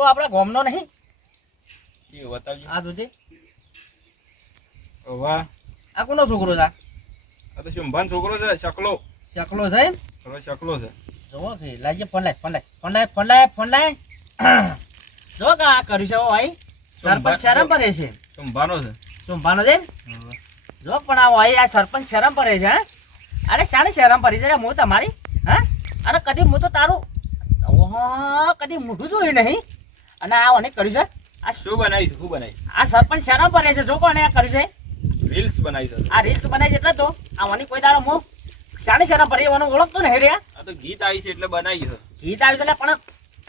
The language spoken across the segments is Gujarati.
છોકરો આપણા ગામનો નહીં? એ બતાવજો. આ જોજે વાહ. આ કોનો છોકરો છે આ? આ તો શુંભાન છોકરો છે શકલો. શકલો છે એમ? હવે શકલો છે. જોવો કે લાજે phone phone phone phone phone જો કે આ કર્યું છે હો ભાઈ. સરપંચ શરમ પડે છે. શુંભાનો છે. સુંભાનો છે જો પણ આ ભાઈ આ સરપંચ શરમ પડે છે હા? અરે શાણે શરમ પડી છે હું તમારી હા? અરે કદી હું તો તારું ઓહો કદી મોઢું જોયું નહીં. અને આ મને કર્યું છે? આ શું બનાવી શું બનાવી આ સરપંચ શરમ પડે છે? જો કોને આ કર્યું છે. રીલ્સ બનાવી છે. આ રીલ્સ બનાવી છે એટલે તો આ મને કોઈ દાડો મો શાણે શરમ પડી એવાનો ઓળખતો નહીં રે આ તો ગીત આવી છે એટલે બનાવી છે. ગીત આવ્યું એટલે પણ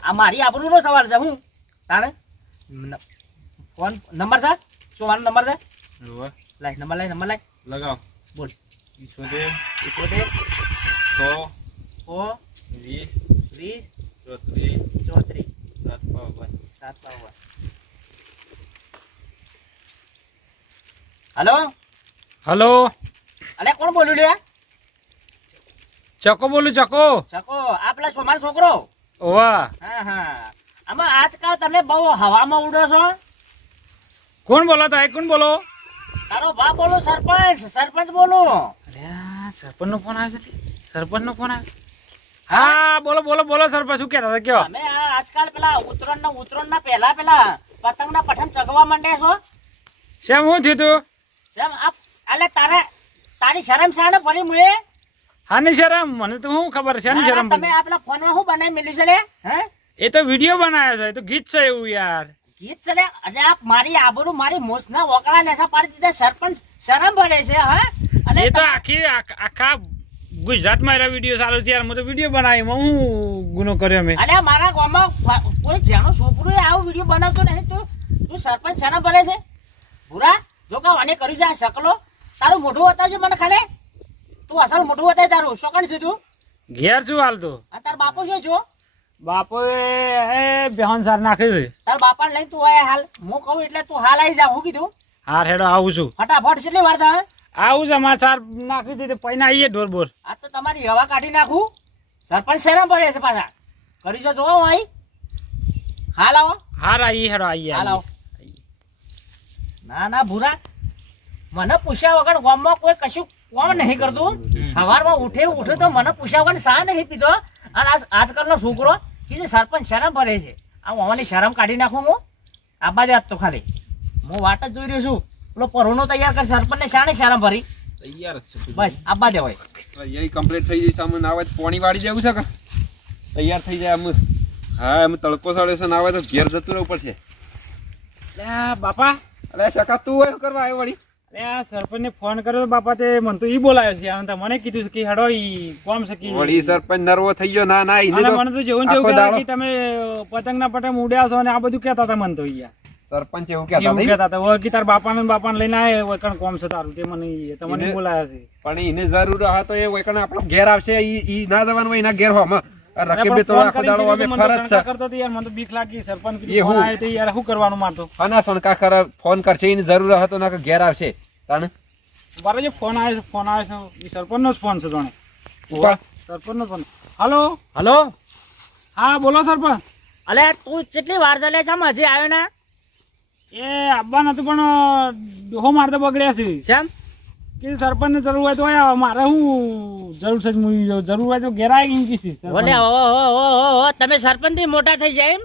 આ મારી આબરૂનો સવાલ છે. હું? તાણે? ફોન નંબર છે? શું નંબર છે? લાઈ નંબર લાઈ નંબર લાઈ લગાવ. બોલ. ઇઠોતેર એકોતેર સો. સો. વીસ. વીસ. ચોત્રીસ. ચોત્રીસ. સાત બાવન હલો? હલો? અલે કોણ બોલ્યું લે ચકો બોલું ચકો. ચકો આ પેલા સોમાન છોકરો? ઓવા હા હા. આમાં આજકાલ તમે બહુ હવામાં ઉડો છો? કોણ બોલો તા કોણ બોલો? તારો બા બોલો સરપંચ. સરપંચ બોલો. સરપંચ નો ફોન આવે છે સરપંચ નો ફોન આવે. હા બોલો બોલો બોલો સરપંચ. શું કહેતા હતા? કયો? અમે આ આજકાલ પેલા ઉત્તરાયણ ના ઉત્તરાયણ ના પહેલા પેલા પતંગ ના પઠન ચગવા માંડે છો? શેમ હું થયું તું? કેમ આપ અલે તારે તારી શરમ શાને ભરી મુએ? હાની શરમ? મને તો શું ખબર છે ને શરમ તમે આપણા ફોનમાં શું બનાવી મેલી છે લે? હે? એ તો વીડિયો બનાવ્યો છે એ તો ગીત છે એવું યાર. ગીત છે લે? અરે આપ મારી આબરૂ મારી મોસના વકળા નેસા પાડી દીધા સરપંચ શરમ ભરે છે હા? અને એ તો આખી આખા ગુજરાતમાં એરા વીડિયો સારો છે યાર હું તો વીડિયો બનાવી હું ગુનો કર્યો મેં. અરે મારા ગામમાં કોઈ જેનો છોકરો આવો વીડિયો બનાવતો નહીં તો તું સરપંચ શરમ બને છે? ભૂરા જો કા અને કરી છે આ શકલો. તારું મોઢું બતાવજે મને ખાલી. તું અસલ મોઢું હતા તારું. શોકણ છે તું? ઘેર છું હાલ તો આ તાર બાપો શું છો બાપો એ બેહન સાર નાખે છે. તાર બાપાને લઈને તું આય હાલ. હું કહું એટલે તું હાલ આવી જા હું કીધું. હાર હેડો આવું છું. ફટાફટ કેટલી વાર થાય? આવું છે નાખી દીધું પૈના આવીએ ઢોરબોર આ તો તમારી હવા કાઢી નાખું. સરપંચ શેના પડે છે પાછા? કરી જો જોવો અહીં. હાલ આવો. હાર આવી હેડો આવી હાલ આવો. ના ના ભૂરા. મને પૂછ્યા વગર ગામમાં કોઈ કશું કોમ નહીં કરતું. સવારમાં ઉઠે ઉઠે તો મને પૂછ્યા વગર સા નહીં પીધો અને આજ આજકાલનો છોકરો કે સરપંચ શરમ ભરે છે? આ મામાની શરમ કાઢી નાખું હું. આબા જ આજ તો ખાલી. હું વાટ જ જોઈ રહ્યો છું. પેલો પરોનો તૈયાર કરી સરપંચને શાણે શરમ ભરી. તૈયાર જ છે બસ આબા દે હોય એ કમ્પ્લીટ થઈ જઈશ સામે નાવે તો પાણી વાળી દેવું છે કે? તૈયાર થઈ જાય આમ. હા એમ તડકો સાડે છે નાવે તો ઘેર જતું રહેવું પડશે. લે બાપા. અરે સકા તું એવું કરવા આવ્યો વળી? અરે આ સરપંચને ફોન કર્યો તો બાપા તે મને તો ઈ બોલાયો છે. આ મને કીધું કે હેડો ઈ કોમ સકી વળી સરપંચ નર્વો થઈ ગયો ના ના અને તો મને તો જેવું જેવું કે તમે પતંગના પટમ ઉડ્યા છો અને આ બધું કહેતા હતા મને તો યાર. સરપંચ એવું કહેતા નહીં? કહેતા હતા ઓય કે તાર બાપાને ને બાપાને લઈને આવે ઓય કણ કોમ છે તારું? તે મને ઈ- તમને બોલાયા છે. પણ એને જરૂર હા તો એ વૈકણ આપણો ઘેર આવશે ઈ ઈ ના જવાનું હોય એના ઘેર હોમાં. રકીબે પણ તો આખો દાડો અમે તો મને તો ફરજ છે કરતો હતો યાર મને તો બીક લાગી. સરપંચ કીધું ફોન હું? તો યાર શું કરવાનું મારતો આના શણકા ખરા ફોન કરશે એની જરૂર હતો ના કે ઘેર આવશે. તાણે? મારો જે ફોન આવ્યો છે ફોન આવ્યો છે ઈ સરપંચનો જ ફોન છે જાણે. સરપંચનો ફોન. હલો? હલો? હા બોલો સરપંચ. અલે તું કેટલી વાર ચાલે છે? હજી આવ્યો ને? એ આવવા નતું પણ ડોહો મારતો બગડ્યા છે. શેમ? કે સરપંચને જરૂર હોય તો આય મારે હું જરૂર છે મૂવી જાઉં. જરૂર હોય તો ઘેર આવી ગઈ કીધી ભલે બોલે હો હો હો હો હો તમે સરપંચથી મોટા થઈ જાય એમ?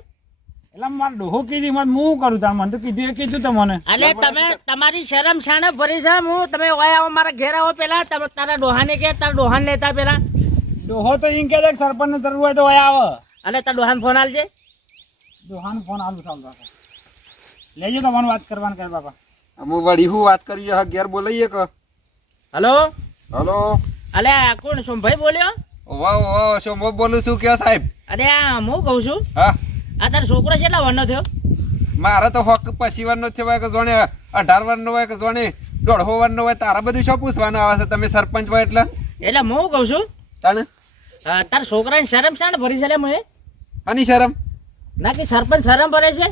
એટલે મારે ડોહો કીધી મને હું કરું તાર? મને તો કીધું એ કીધું તમને. અલે તમે તમારી શરમ શાને ભરી છે હું તમે હોય આવો મારા ઘેર આવો પેલા તમે તારા ડોહાને કે તારા ડોહાન લેતા પેલા. ડોહો તો એમ કે સરપંચ ને સરપંચને જરૂર હોય તો હોય આવે. અને તારા ડોહાન ફોન આલજે. ડોહાને ફોન આલું ચાલુ રાખો. લેજો તો વાત કરવાનું કર બાપા. અમે વળી હું વાત કરી હા ઘેર બોલાઈએ કે. હલો? હલો? અલે કોણ સોમભાઈ બોલ્યો? વાહ વાહ સોમભાઈ બોલું છું કે સાહેબ? અરે આ હું કહું છું? હા. આ તારો છોકરો કેટલા વર્ષનો થયો? મારે તો હોક પછી વારનો છે હોય કે જોણે અઢાર વર્ષનો હોય કે જોણે દોઢો વારનો હોય તારા બધું શું પૂછવાનું આવે છે? તમે સરપંચ હોય એટલે? એટલે હું કહું છું. તને તારા છોકરાની શરમ શાણ ભરી છે લે મેં હની શરમ? ના કે સરપંચ શરમ ભરે છે?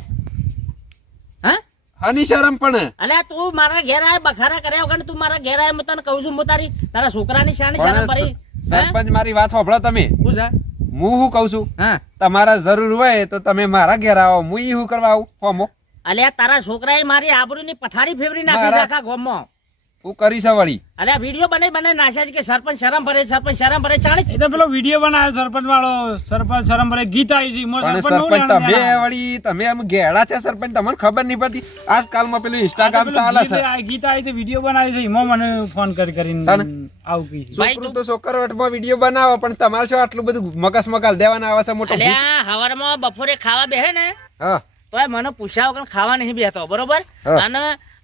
હની શરમ પણ. અલે તું મારા ઘેર આય બખારા કર્યા વગર તું મારા ઘેર આય હું તને કહું છું હું તારી તારા છોકરાની શાની શરમ પડી સરપંચ મારી વાત સાંભળો તમે. હું છે હું હું કહું છું? હા. તમારા જરૂર હોય તો તમે મારા ઘેર આવો હું ઈ હું કરવા આવું. ફોમો અલ્યા તારા છોકરાએ મારી આબરૂની પથારી ફેરવી નાખી રાખા આખા ગામમાં. હું કરીશ વળી. અલ્યા વીડિયો બનાવી બનાવી નાખ્યા કે સરપંચ શરમ ભરે સરપંચ શરમ ભરે જાણે એ તો પેલો વીડિયો બનાવ્યો સરપંચ વાળો. સરપંચ સરમ ભરે ગીત આવી છે પણ સરપંચનું સરપંચ લેવાનું. તમે વળી તમે આમ ઘેડા છે સરપંચ તમને ખબર નહીં પડતી. આજકાલમાં પેલું ઇન્સ્ટાગ્રામ ચાલે છે. ગીત આવી તો વીડિયો બનાવી છે એમાં મને ફોન કરી કરીને આવું કહી છોકરું તો છોકરવટમાં વીડિયો બનાવો પણ તમારે શું આટલું બધું મગજ મગાલ દેવાના આવે છે મોટો હવારમાં બપોરે ખાવા બેહે ને હા. તોય મને પૂછ્યા વગર ખાવા નહીં બેહતો બરોબર. અને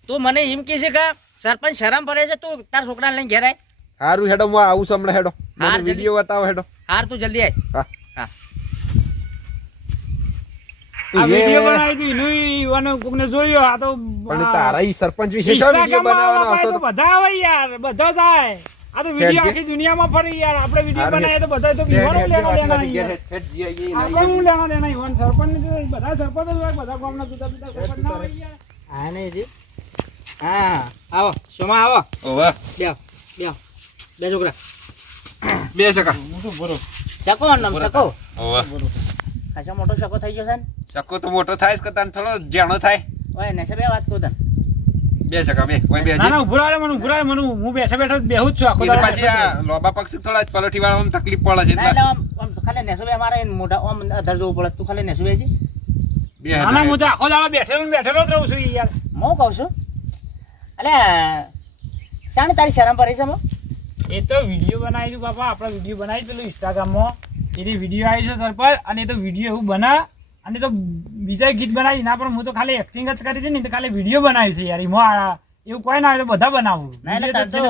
તું મને એમ કહે છે કે સરપંચ શરમ ભરે છે તું તાર છોકરાને લઈને ઘેર આય. હારું હેડો હું આવું છું હમણાં હેડો. હાર, મને જલ્દી. બતાવો હેડો. હાર તું જલ્દી આય. હા. હા. આ તું વીડિયો એ- બનાવી હતી એનું ઈ અને કોકને જોયો આ તો પણ તારા ઈ સરપંચ વિશે શું વીડિયો બનાવવાનો હતો તો? બધા આવે યાર બધા જાય આ તો વિડિયો આખી દુનિયામાં ફરી યાર. આપણે વીડિયો બનાવીએ તો બધા તો વિવાનો લેવા દેના આપણે હું લેવા દેના ઈવન સરપંચ બધા સરપંચ બધા ગામના જુદા જુદા સરપંચ ના હોય યાર. હા જી. હા આવો શોમાં આવો. ઓવા. બે બેહો. બે છોકરા. બે સકા હું નામ ઓવા. ખાસા મોટો શકો થઈ ગયો છે ને? સકો તો મોટો થાય છે કે થોડો જાણો થાય. ઓય ને બે વાત કહું તને. બે સકા બે. કોઈ બે ના ના ઉભું મને ઉભું મને હું બેઠા બેઠા બેહું જ છું આખો દાડો. પછી આ લોબા પક્ષી થોડા પલોઠી વાળા તકલીફ પડે છે એટલે આમ આમ ખાલી નેસો બે અમારે મોઢા આમ અધર જોવું પડે. તું ખાલી નેસો બે છે ના ના હું તો આખો દાડો બેઠેલો બેઠેલો જ રહું છું યાર. હું કહું છું? એટલે શાને તારી શરમ પડી છે એ તો વીડિયો બનાવી છું બાપા. આપણે વીડિયો બનાવી પેલું ઇન્સ્ટાગ્રામમાં એની વીડિયો આવી છે સરપંચ અને તો વીડિયો એવું બના અને તો બીજા ગીત બનાવી. ના પણ હું તો ખાલી એક્ટિંગ જ કરી હતી ને તો ખાલી વીડિયો બનાવી છે યાર. એમાં એવું કોઈ ના હોય તો બધા બનાવું.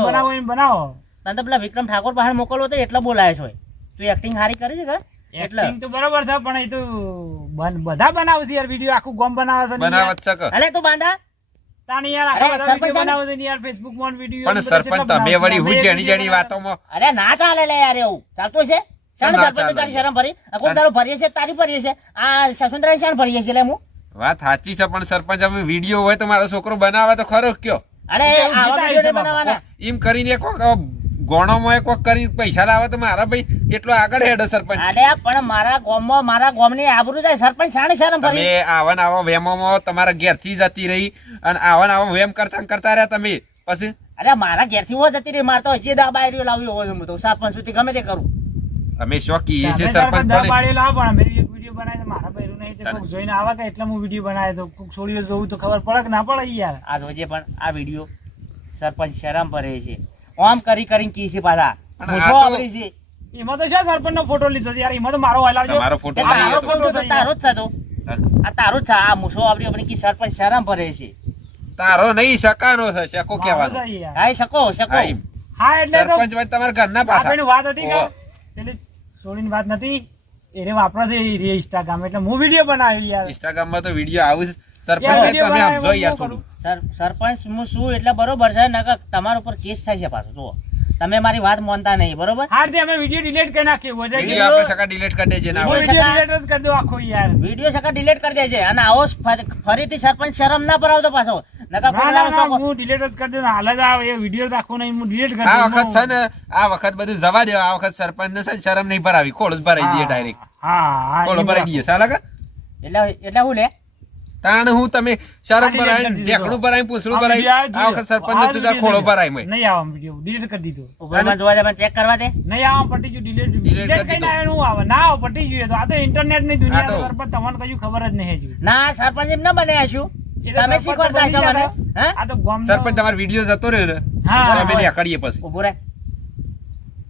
બનાવો એમ બનાવો. તને તો પેલા વિક્રમ ઠાકોર પાસે મોકલવો તો એટલા બોલાય છે તું એક્ટિંગ સારી કરી છે કે એટલે એક્ટિંગ તો બરોબર છે પણ એ તો બધા બનાવશે છે યાર વીડિયો આખું ગોમ બનાવે છે બનાવત છે અલે તું બાંધા. પણ સરપંચ તમે વળી હું જેની જેની વાતોમાં? અરે ના ચાલે લે યાર એવું. ચાલતું છે શાણે સરપંચ તારી શરમ ભરી? અકોલ તારું ભરીએ છે તારી ભરીએ છે આ સસુંદરા શાણ ભરીએ છે લે હું? વાત સાચી છે પણ સરપંચ હવે વીડિયો હોય તો મારો છોકરો બનાવે તો ખરો કયો. અરે આવા વીડિયો. બનાવવાના. એમ કરીને કોક ગોણોમાં વખત કરી પૈસા લાવે તો મારા ભાઈ એટલો આગળ હેડ સરપંચ. અરે પણ મારા ગામમાં મારા ગામની આબરૂ જાય સરપંચ શાણે શરમ ભરી તમે આવન આવો વેમોમાં તમારા ઘેરથી જતી રહી અને આવન આવો વેમ કરતા કરતા રહ્યા તમે. પછી? અરે મારા ઘેરથી હું જતી રહી મારે તો હજી દા બાયરીઓ લાવ્યો હોય હું તો. સરપંચ સુધી ગમે તે કરું. અમે શોખી છે સરપંચ પણ લાવ પણ અમે એક વિડિયો બનાવ્યો મારા ભાઈ નહીં તે જોઈને આવા કે એટલે હું વિડિયો બનાવ્યો તો કોક છોડીઓ જોવું તો ખબર પડે કે ના પડે યાર. આ જોજે પણ આ વીડિયો સરપંચ શરમ ભરે છે. ઓમ કરી કરીને કી છે પાછા. મૂછો આવરી છે. એમાં તો શા સરપંચ નો ફોટો લીધો યાર એમાં તો મારો વાયલા છે. મારો ફોટો તારો. ફોટો તો તારો જ છે તો. આ તારો જ છે આ મૂછો આવરી આપણી કી સરપંચ શરમ ભરે છે. તારો નહીં શકાનો છે શકો કહેવાનો. હાય શકો શકો. હા, એટલે તો સરપંચ ભાઈ તમારા ઘરના પાછા. આપણી વાત હતી કે એટલે પેલી વાત નથી. એને વાપરો છે ઇન્સ્ટાગ્રામ એટલે હું વીડિયો બનાવ્યો યાર. ઇન્સ્ટાગ્રામમાં તો વીડિયો આવું છે. સરપંચ તમે આમ યાર હું થોડું સરપંચ હું શું? એટલે બરોબર છે નકર તમારા ઉપર કેસ થાય છે પાછો જુઓ. તમે મારી વાત માનતા નહીં બરોબર? હા અમે વિડિયો ડિલીટ કરી છે વીડિયો આપણે સકા ડિલીટ કરી દેજે ના વીડિયો ડિલીટ જ કરી દો આખો યાર. વિડિયો સકા ડિલીટ કરી દેજે અને આવો ફરીથી સરપંચ શરમ ના પરાવતો પાછો. નકા ના કોઈ હું ડિલીટ જ કરી દઉં હાલ જ આ એ વીડિયો રાખો નહીં હું ડિલીટ કરી આ વખત છે ને આ વખત બધું જવા દેવા આ વખત સરપંચ ને શરમ નહીં ભરાવી કોળ જ ભરાઈ દઈએ ડાયરેક્ટ હા કોળ ભરાઈ. દઈએ સાલા કે? એટલે એટલે હું લે? તાણ હું તમે શરમ ભરાય દીધો. ભરાય પૂછડું ભરાય આ વખત સરપંચ ને તું તાર ખોળો ભરાય મય નહીં આવા વિડિયો ડિલીટ કરી દીધો. ઉભરમાં જોવા દે ચેક કરવા દે. નહીં આવા પટી જો ડિલીટ ડિલીટ કરી ડિલીટ કઈ દીધો. ના એનું આવે. ના આવે પટી જોઈએ તો. આ તો ઇન્ટરનેટની દુનિયા પર પર તમને કયું ખબર જ નહીં હજુ. ના સરપંચ એમ ના બને આશું તમે શીખવાડતા છો મને? હા? આ તો ગોમ સરપંચ તમાર વીડિયો જતો રહ્યો ને. હા, અમે હા. નીકળીએ પછી. ઊભો રહે.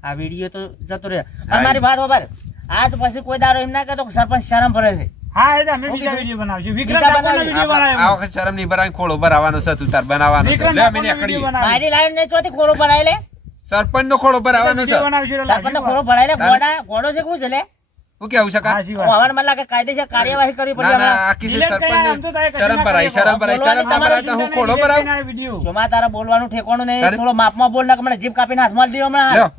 આ વીડિયો તો જતો રહે અમારી વાત બરાબર આ તો પછી કોઈ દારો એમ ના કહેતો સરપંચ શરમ ભરે છે. હા એ તો અમે બીજા કીધું? વીડિયો વિક્રમ બીજા ઠાકોરનો બનાવીએ. આ વખત શરમ નહીં ભરાય ખોળો ભરાવાનો છે તું તાર બનાવવાનો છે. લે અમે ઠાકોરનો નીકળીએ વીડિયો બનાવ્યો. મારી લાઈન ને ચોથી ખોરો ભરાય લે. સરપંચ નો ખોળો ભરાવાનો છે. વીડિયો બનાવશું એટલે સરપંચ નો લાગ્યું ભરાય લે. તારે- ગોડા છે શું છે લે? હું કેવું શકા હાચી હું વાત. હવે મને લાગે કાયદેસર કાર્યવાહી કરવી પડે ના આ સરપંચ શરમ ભરાય શરમ ભરાય શરમ ના ભરાય તો હું ખોળો ભરાવ. તારા બોલવાનું ઠેકોણું નહીં થોડો માપમાં બોલ ના મને જીભ કાપીને હાથમાં દે હમણાં.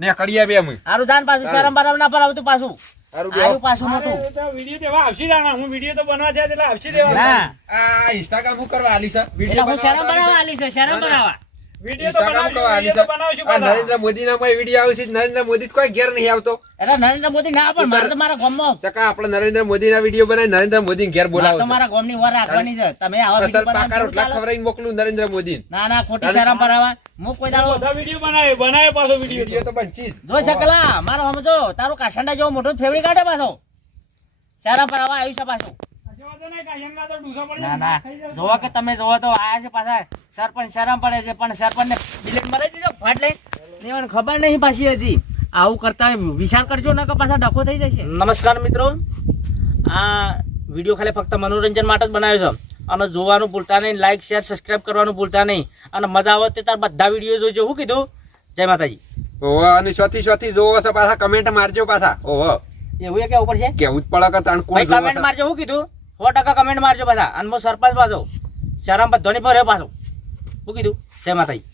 બે અમે હારું જાન પાછું શરમ બરમ ના બેહો. પાછું. મારે મોટું તો વીડિયો દેવા આવશે જાણા. હું વીડિયો તો બનવા થયા એટલે આવશે દેવા. ના ઇન્સ્ટાગ્રામ હું કરવા આલી છે વીડિયો શરમ બનાવવા શરમ. બનાવવા નરેન્દ્ર મોદીના કોઈ વીડિયો આવશે નરેન્દ્ર મોદી કોઈ ઘેર નહીં આવતો. અરે નરેન્દ્ર મોદી ના પણ મારે તો મારા ગામમાં ચકા આપણે નરેન્દ્ર મોદીના વીડિયો બનાવી નરેન્દ્ર મોદી ઘેર બોલાવો તો મારા ગામની વાર રાખવાની છે. તમે આવા અસલ પાકા રોટલા ચાલો. મોકલું નરેન્દ્ર મોદી ના ના ખોટી શરમ પર આવા. કોઈ દાડો બધા વીડિયો બનાવે બનાવે પાછો વીડિયો વીડિયો તો બનશી જ. જો શકલા મારો હમ જો તારો કાશંડા જેવો મોટો ફેવડી કાઢે પાછો. શરમ પર આવા આવ્યું છે પાછું. ના ના. જોવા. કે તમે જોવા તો આયા છે પાછા. સરપંચ શરમ પડે છે પણ સરપંચ ને બિલેટ મરાઈ દીધો ફાટ લઈ. ને મને ખબર નહીં પાછી હતી. આવું કરતા વિચાર કરજો ને કે પાછા ડખો થઈ જશે. નમસ્કાર મિત્રો. આ વીડિયો ખાલી ફક્ત મનોરંજન માટે જ બનાવ્યો છે. અને જોવાનું ભૂલતા નહીં લાઈક શેર સબસ્ક્રાઇબ કરવાનું ભૂલતા નહીં. અને મજા આવે તે તાર બધા વીડિયો જોજો શું કીધું? જય માતાજી. ઓહો અને સ્વથી સ્વથી જોવો છો પાછા કમેન્ટ મારજો પાછા. ઓહો. એવું એ કે ઉપર છે કેવું જ પડે કે તાણ કોણ કમેન્ટ મારજો શું કીધું? સો ટકા કમેન્ટ મારજો પાછા અને હું સરપંચ પાછો. શરમ બધોની ભર્યો પાછો. શું કીધું જય માતાજી.